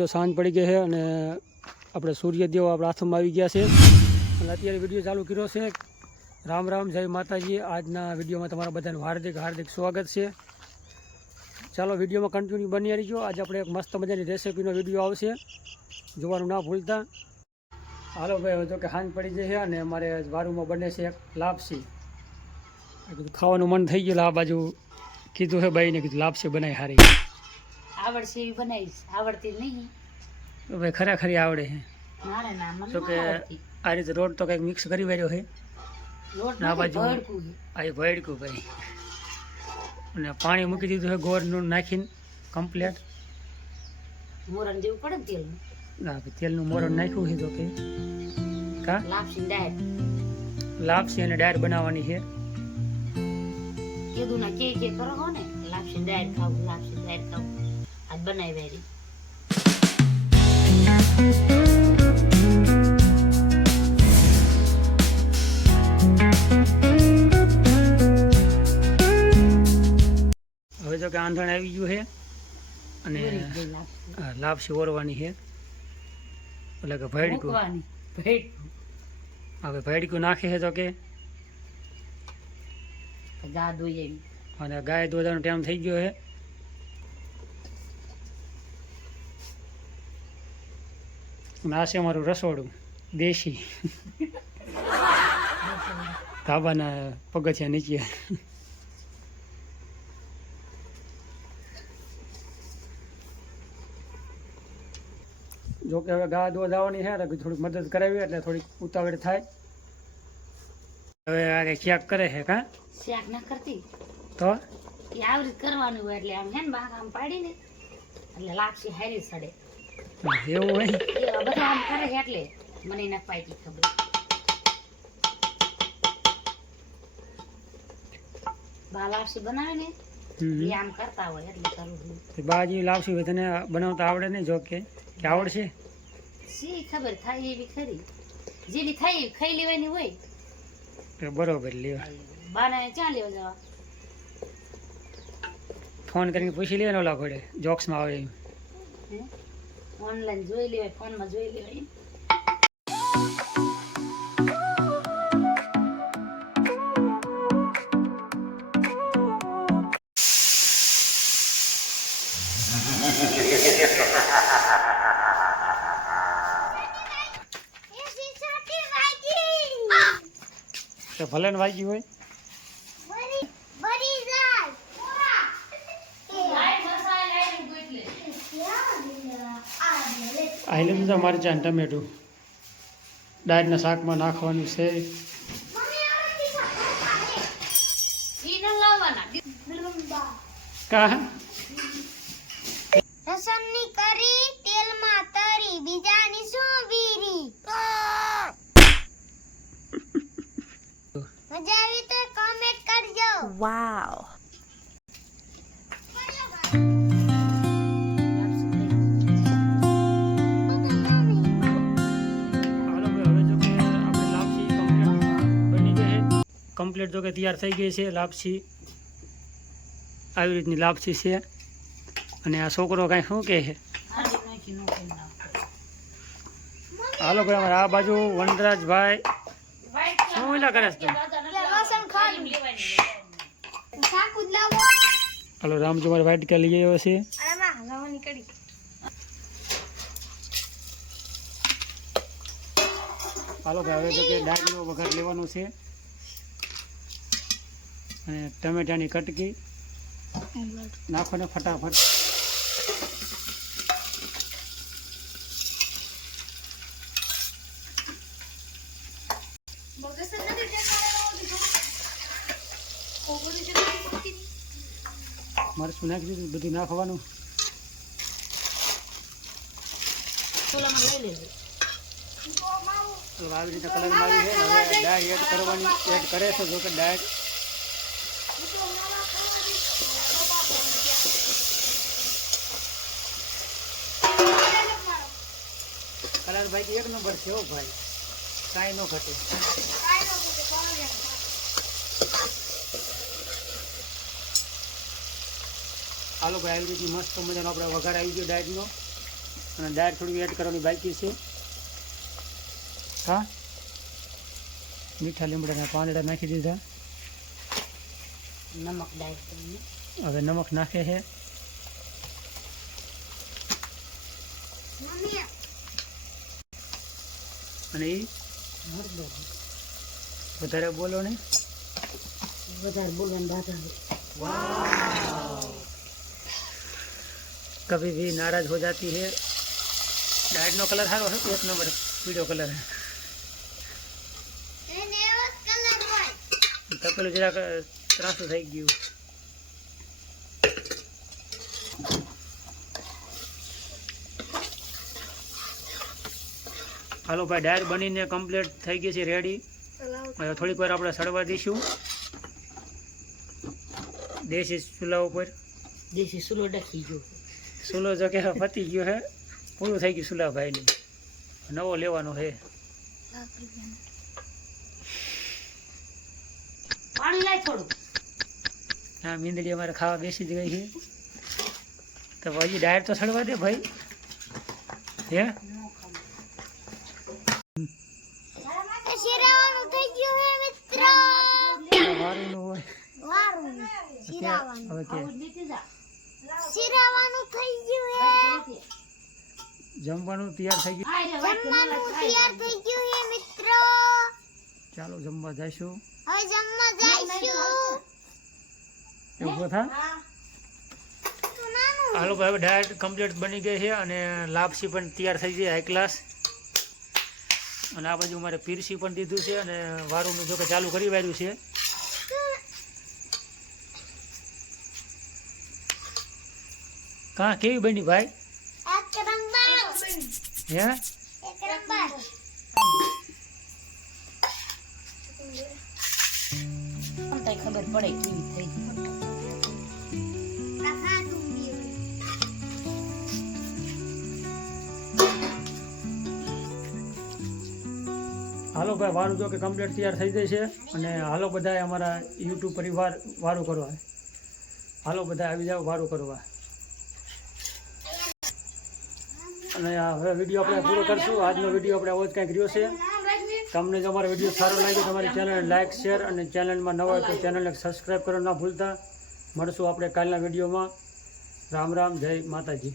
જો સાંજ પડી ગઈ છે અને આપણે સૂર્યદેવ આપણા હાથમાં આવી ગયા છે. અને અત્યારે વીડિયો ચાલુ કર્યો છે. રામ રામ, જય માતાજી. આજના વિડીયોમાં તમારા બધાનું હાર્દિક હાર્દિક સ્વાગત છે. ચાલો, વિડીયોમાં કન્ટિન્યુ બની રહીજો. આજે આપણે એક મસ્ત મજાની રેસીપીનો વીડિયો આવશે. જોવાનું ના ભૂલતા. હાલો ભાઈ જો કે સાંજ પડી છે અને અમારે વારુમાં બને છે એક લાપસી. ખાવાનું મન થઈ ગયું આ બાજુ કીધું છે ભાઈને, કીધું લાપસી બનાવી સારી આવડશે એવી બનાવીશ. આવડતી નહીં. તો ભાઈ ખરેખર આવડે છે. મારે ના મને જો કે આ રીતે રોડ તો કંઈક મિક્સ કરી વાર્યો છે. લોટ ના બાજુ. આ એ ભાઈ. અને પાણી મૂકી દીધું છે ગોળનું નાખીને કમ્પ્લેટ મોરણ જેવું પડે ને તેલનું? ના તેલનું મોરણ નાખ્યું છે તો કે. કા? લાપસી ડાયર. લાપસી અને ડાયર બનાવવાની છે. કીધું ના કે કે કરો હો ને લાપસી ડાયર ખાવું લાપસી ડાયર ખાવું. આજ બનાવી હવે જો કે આંધણ આવી ગયું છે અને લાપસી. ઓરવાની છે. એટલે કે ભેડકું. હવે ભેડકું નાખે છે તો કે અને ગાય દોધાનો ટાઈમ થઈ ગયો છે. અને આ છે અમારું રસોડું. દેશી. ધાબાના પગથિયા નીચે. જો કે હવે ગા દોધ આવવાની છે તો થોડીક મદદ કરાવી એટલે થોડીક ઉતાવળ થાય. હવે આગે ક્યાંક કરે છે કા? ચેક ના કરતી. તો? એ આવી રીતે કરવાનું હોય એટલે આમ હે ને બાગ આમ પાડીને એટલે લાગશે હારી સડે. એવું હોય? બધા આમ કરે છે એટલે મને ના પાકી ખબર. બા લાપસી બનાવે ને હમ. એ આમ કરતા હોય એટલે કરું છું બાજી લાવશું હોય તને બનાવતા આવડે નહીં જો કે. કે આવડશે? સી ખબર થાય એવી ખરી. જેવી થાય એવી ખાઈ લેવાની હોય. બરોબર લેવા. બાને ક્યાં લેવા જવા? ફોન કરીને પૂછી લેવાનો ઓલા ઘોડે જોક્સમાં આવે એમ. ઓનલાઈન જોઈ લેવાય ફોનમાં જોઈ લેવાય તો ભલે ને વાગી હોય. આઈ લીધું છે મરચાં મેઠું ટમેટું ડાળના શાકમાં નાખવાનું છે. કા? લસણની કરી તેલમાં તરી બીજાની શું બીરી મજા આવી તો કમેન્ટ કરજો. હાલો કમ્પ્લીટ જો તૈયાર થઈ ગઈ છે, લાપસી. આવી રીતની લાપસી છે. અને આ છોકરો કાંઈ શું કહે છે. હાલો ભાઈ અમારે આ બાજુ વનરાજભાઈ શું એલા કરે છે? હાલો રામજી મારે વાઇટ કે લઈ આવ્યો છે. હાલો ભાઈ, હવે તો કે ડાળનો વઘાર લેવાનો છે. અને ટમેટાની કટકી નાખો ને ફટાફટ. મરચું નાખી દીધું બધું નાખવાનું. આવી રીતે કલરમાં આવી છે. હવે ડાળ એડ કરવાની એડ કરે છે. જો કે ડાળ કલર ભાઈ એક નંબર છે હો ભાઈ. કાંઈ ન ઘટે. હાલો ભાઈ આવી રીતે મસ્ત મજાનો આપણે વઘાર આવી ગયો ડાયટનો અને ડાયટ થોડી એડ કરવાની બાકી છે. હા? મીઠા લીમડાના પાંદડા નાખી દીધા. નમક ડાયટ હવે નમક નાખે છે. મમ્મી અને એ હળદર વધારે બોલો ને વધારે બોલવાનું દાદા कभी भी नाराज हो जाती है डाइट નો કલર સારો છે એક નંબર પીળો કલર એને એવો જ કલર હોય તપેલું જરાક ત્રાસું થઈ ગયું હાલો ભાઈ ડાયર બનીને કમ્પ્લીટ થઈ ગઈ છે રેડી હવે થોડીક વાર આપણે સડવા દઈશું. દેશી ચૂલા ઉપર. દેશી સુલો ડખી ગયો. સુલો જો કે પતી ગયો હે. પૂરું થઈ ગયું સુલાભાઈનું નવો લેવાનો છે પાણી લાય થોડું. હા મીંદડી અમારે ખાવા બેસી જ ગઈ છે. તો હજી ડાયર તો સડવા દે ભાઈ. હે એ શિરાવાનું થઈ ગયું હે મિત્ર વારું હોય. વારું શિરાવાનું. હવે કે નીચે જા. શિરાવાનું થઈ ગયું હે. જમવાનું તૈયાર થઈ ગયું? આય રે વાઈટ જમવાનું તૈયાર થઈ ગયું હે મિત્ર. ચાલો જમવા જઈશું. હવે જમવા જઈશું. એવું કથા? હાલો ભાઈ હવે ડાયટ કમ્પ્લીટ બની ગઈ છે અને લાપસી પણ તૈયાર થઈ ગઈ હાઈ ક્લાસ અને આ બાજુ મારે પીરસી પણ દીધું છે અને વારુંનું જો કે ચાલુ કરી વાર્યું છે. કાં કેવી બની ભાઈ હે ખબર પડે કેવી થઈ હાલો ભાઈ વારું જો કે કમ્પ્લીટ તૈયાર થઈ જાય છે અને હાલો બધાએ અમારા યુટ્યુબ પરિવાર વારું કરવા. હાલો બધા આવી જાઓ વારું કરવા. અને હવે વીડિયો આપણે પૂરો કરશું. આજનો વીડિયો આપણે આવો જ કંઈક રહ્યો છે. તમને જો અમારો વીડિયો સારો લાગ્યો તમારી ચેનલને લાઇક શેર અને ચેનલમાં નવા હોય તો ચેનલને સબસ્ક્રાઈબ કરવા ના ભૂલતા. મળશું આપણે કાલના વિડીયોમાં રામ રામ, જય માતાજી.